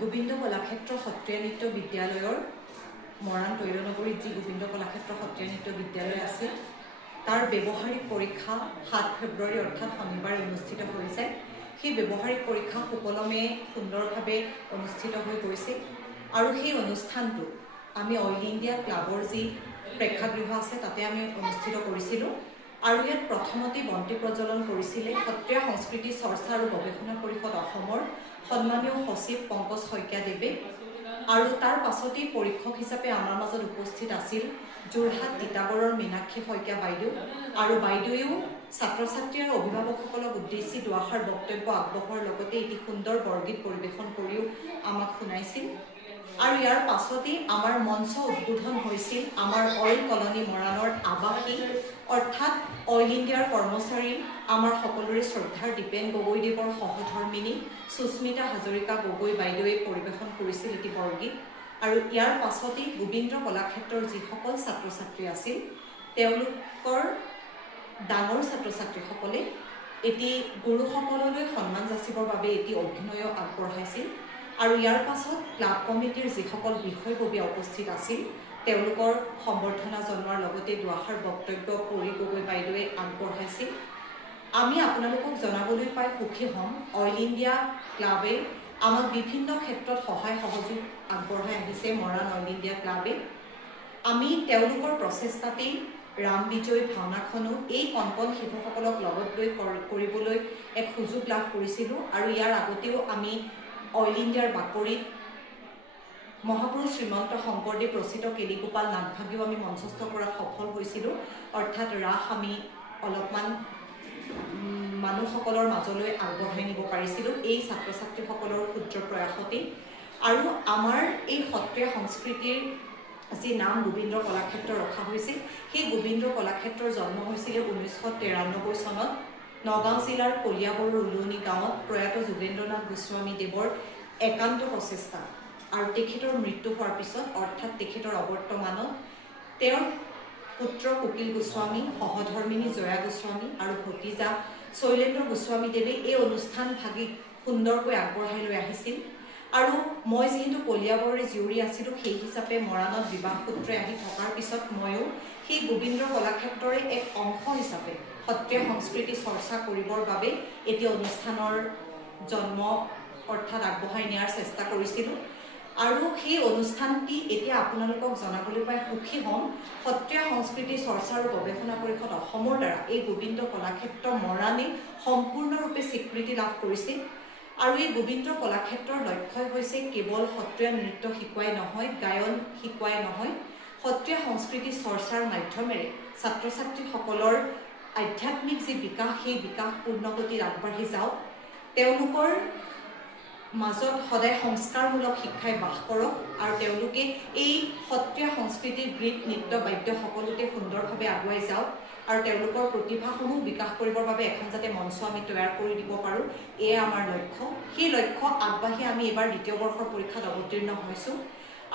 গোবিন্দ কলাক্ষেত্ৰ সত্ৰীয়া নৃত্য বিদ্যালয়ৰ মৰাণ তৈলনগৰীত যি গোবিন্দ কলাক্ষেত্ৰ সত্ৰীয়া নৃত্য বিদ্যালয় আছে তাৰ ব্যৱহাৰিক পৰীক্ষা 7 ফেব্ৰুৱাৰী অৰ্থাৎ শনিবাৰে অনুষ্ঠিত হৈছে। সেই ব্যৱহাৰিক পৰীক্ষা সুকলমে সুন্দৰভাৱে অনুষ্ঠিত হৈ গৈছে আৰু সেই অনুষ্ঠানটো আমি অইল ইণ্ডিয়া ক্লাবৰ যি প্ৰেক্ষাগৃহ আছে তাতে আমি অনুষ্ঠিত কৰিছিলোঁ আৰু ইয়াত প্ৰথমতে বন্তি প্ৰজ্বলন কৰিছিলে সত্ৰীয়া সংস্কৃতি চৰ্চা আৰু গৱেষণা পৰিষদ অসমৰ সন্মানীয় সচিব পংকজ শইকীয়াদেৱে আৰু তাৰ পাছতেই পৰীক্ষক হিচাপে আমাৰ মাজত উপস্থিত আছিল যোৰহাট তিতাবৰৰ মীনাক্ষী শইকীয়া বাইদেউ আৰু বাইদেৱেও ছাত্ৰ ছাত্ৰী আৰু অভিভাৱকসকলক উদ্দেশ্যি দুআষাৰ বক্তব্য আগবঢ়োৱাৰ লগতে এটি সুন্দৰ বৰগীত পৰিৱেশন কৰিও আমাক শুনাইছিল আৰু ইয়াৰ পাছতেই আমাৰ মঞ্চ উদ্বোধন হৈছিল আমাৰ অইল কলনী মৰাণৰ আৱাসী অৰ্থাৎ অইল ইণ্ডিয়াৰ কৰ্মচাৰী আমাৰ সকলোৰে শ্ৰদ্ধাৰ দীপেন গগৈদেৱৰ সহধৰ্মিনী সুস্মিতা হাজৰিকা গগৈ বাইদেৱে পৰিৱেশন কৰিছিল এটি বৰগীত আৰু ইয়াৰ পাছতেই গোবিন্দ কলাক্ষেত্ৰৰ যিসকল ছাত্ৰ ছাত্ৰী আছিল তেওঁলোকৰ ডাঙৰ ছাত্ৰ ছাত্ৰীসকলে এটি গুৰুসকললৈ সন্মান যাচিবৰ বাবে এটি অভিনয় আগবঢ়াইছিল আৰু ইয়াৰ পাছত ক্লাব কমিটিৰ যিসকল বিষয়ববীয়া উপস্থিত আছিল তেওঁলোকৰ সম্বৰ্ধনা জনোৱাৰ লগতে দুআষাৰ বক্তব্য পৰি গগৈ বাইদেৱে আগবঢ়াইছিল। আমি আপোনালোকক জনাবলৈ পাই সুখী হ'ম অইল ইণ্ডিয়া ক্লাবে আমাক বিভিন্ন ক্ষেত্ৰত সহায় সহযোগ আগবঢ়াই আহিছে মৰাণ অইল ইণ্ডিয়া ক্লাবে। আমি তেওঁলোকৰ প্ৰচেষ্টাতেই ৰাম বিজয় ভাওনাখনো এই কণকণ শিশুসকলক লগত লৈ কৰিবলৈ এক সুযোগ লাভ কৰিছিলোঁ আৰু ইয়াৰ আগতেও আমি অইল ইণ্ডিয়াৰ বাকৰিত মহাপুৰুষ শ্ৰীমন্ত শংকৰদেৱ ৰচিত কেলিগোপাল নাটভাগেও আমি মঞ্চস্থ কৰাত সফল হৈছিলোঁ অৰ্থাৎ ৰাস আমি অলপমান মানুহসকলৰ মাজলৈ আগবঢ়াই নিব পাৰিছিলোঁ এই ছাত্ৰ ছাত্ৰীসকলৰ ক্ষুদ্ৰ প্ৰয়াসতেই আৰু আমাৰ এই সত্ৰীয়া সংস্কৃতিৰ যি নাম গোবিন্দ কলাক্ষেত্ৰ ৰখা হৈছিল সেই গোবিন্দ কলাক্ষেত্ৰৰ জন্ম হৈছিলে 1993 চনত নগাঁও জিলাৰ কলিয়াবৰৰ উলুৱনি গাঁৱত প্ৰয়াত যোগেন্দ্ৰনাথ গোস্বামী দেৱৰ একান্ত প্ৰচেষ্টা আৰু তেখেতৰ মৃত্যু হোৱাৰ পিছত অৰ্থাৎ তেখেতৰ অৱৰ্তমানত তেওঁৰ পুত্ৰ কুকিল গোস্বামী সহধৰ্মিনী জয়া গোস্বামী আৰু ভতিজা শৈলেন্দ্ৰ গোস্বামী দেৱে এই অনুষ্ঠান ভাগি সুন্দৰকৈ আগবঢ়াই লৈ আহিছিল আৰু মই যিহেতু কলিয়াবৰৰে জীয়ৰী আছিলোঁ সেই হিচাপে মৰাণত বিবাহ সূত্ৰে আহি থকাৰ পিছত ময়ো সেই গোবিন্দ কলাক্ষেত্ৰৰে এক অংশ হিচাপে সত্ৰীয়া সংস্কৃতি চৰ্চা কৰিবৰ বাবে এটি অনুষ্ঠানৰ জন্ম অৰ্থাৎ আগবঢ়াই নিয়াৰ চেষ্টা কৰিছিলোঁ আৰু সেই অনুষ্ঠানটি এতিয়া আপোনালোকক জনাবলৈ পাই সুখী হ'ম সত্ৰীয়া সংস্কৃতি চৰ্চা আৰু গৱেষণা পৰিষদ অসমৰ দ্বাৰা এই গোবিন্দ কলাক্ষেত্ৰ মৰাণে সম্পূৰ্ণৰূপে স্বীকৃতি লাভ কৰিছে আৰু এই গোবিন্দ কলাক্ষেত্ৰৰ লক্ষ্য হৈছে কেৱল সত্ৰীয়া নৃত্য শিকোৱাই নহয় গায়ন শিকোৱাই নহয় সত্ৰীয়া সংস্কৃতি চৰ্চাৰ মাধ্যমেৰে ছাত্ৰ ছাত্ৰীসকলৰ আধ্যাত্মিক যি বিকাশ সেই বিকাশ পূৰ্ণগতিত আগবাঢ়ি যাওক তেওঁলোকৰ মাজত সদায় সংস্কাৰমূলক শিক্ষাই বাস কৰক আৰু তেওঁলোকে এই সত্ৰীয়া সংস্কৃতিৰ গীত নৃত্য বাদ্য সকলোতে সুন্দৰভাৱে আগুৱাই যাওক আৰু তেওঁলোকৰ প্ৰতিভাসমূহ বিকাশ কৰিবৰ বাবে এখন যাতে মঞ্চ আমি তৈয়াৰ কৰি দিব পাৰোঁ এয়া আমাৰ লক্ষ্য সেই লক্ষ্য আগবাঢ়ি আমি এইবাৰ দ্বিতীয় বৰ্ষৰ পৰীক্ষাত অৱতীৰ্ণ হৈছোঁ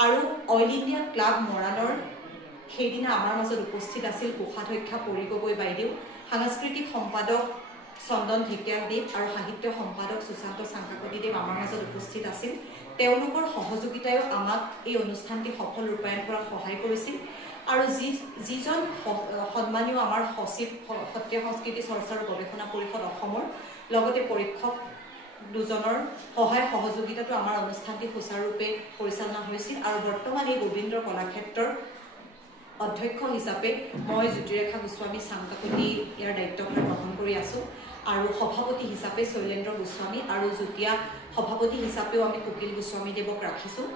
আৰু অইল ইণ্ডিয়া ক্লাব মৰাণৰ সেইদিনা আমাৰ মাজত উপস্থিত আছিল কোষাধ্যক্ষা পৰি গগৈ বাইদেউ সাংস্কৃতিক সম্পাদক চন্দন ঢেকীয়ালদেৱ আৰু সাহিত্য সম্পাদক সুশান্ত চাংকাকতিদেৱ আমাৰ মাজত উপস্থিত আছিল তেওঁলোকৰ সহযোগিতায়ো আমাক এই অনুষ্ঠানটি সফল ৰূপায়ণ কৰাত সহায় কৰিছিল আৰু যিজন সন্মানীয় আমাৰ সচিব সত্ৰীয়া সংস্কৃতি চৰ্চা আৰু গৱেষণা পৰিষদ অসমৰ লগতে পৰীক্ষক দুজনৰ সহায় সহযোগিতাটো আমাৰ অনুষ্ঠানটি সুচাৰুৰূপে পৰিচালনা হৈছিল আৰু বৰ্তমান এই গোবিন্দ কলাক্ষেত্ৰৰ অধ্যক্ষ হিচাপে মই জ্যোতিৰেখা গোস্বামী চাংকাকতি ইয়াৰ দায়িত্বভাৰ গ্ৰহণ কৰি আছোঁ আৰু সভাপতি হিচাপে শৈলেন্দ্ৰ গোস্বামী আৰু যুটীয়া সভাপতি হিচাপেও আমি কুকিল গোস্বামী দেৱক ৰাখিছোঁ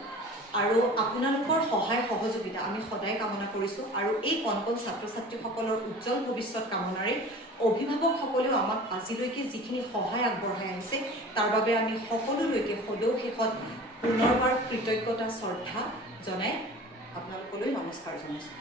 আৰু আপোনালোকৰ সহায় সহযোগিতা আমি সদায় কামনা কৰিছোঁ আৰু এই কণকণ ছাত্ৰ ছাত্ৰীসকলৰ উজ্জ্বল ভৱিষ্যত কামনাৰে অভিভাৱকসকলেও আমাক আজিলৈকে যিখিনি সহায় আগবঢ়াই আহিছে তাৰ বাবে আমি সকলোলৈকে সদৌ শেষত পুনৰবাৰ কৃতজ্ঞতা শ্ৰদ্ধা জনাই আপোনালোকলৈ নমস্কাৰ জনাইছোঁ।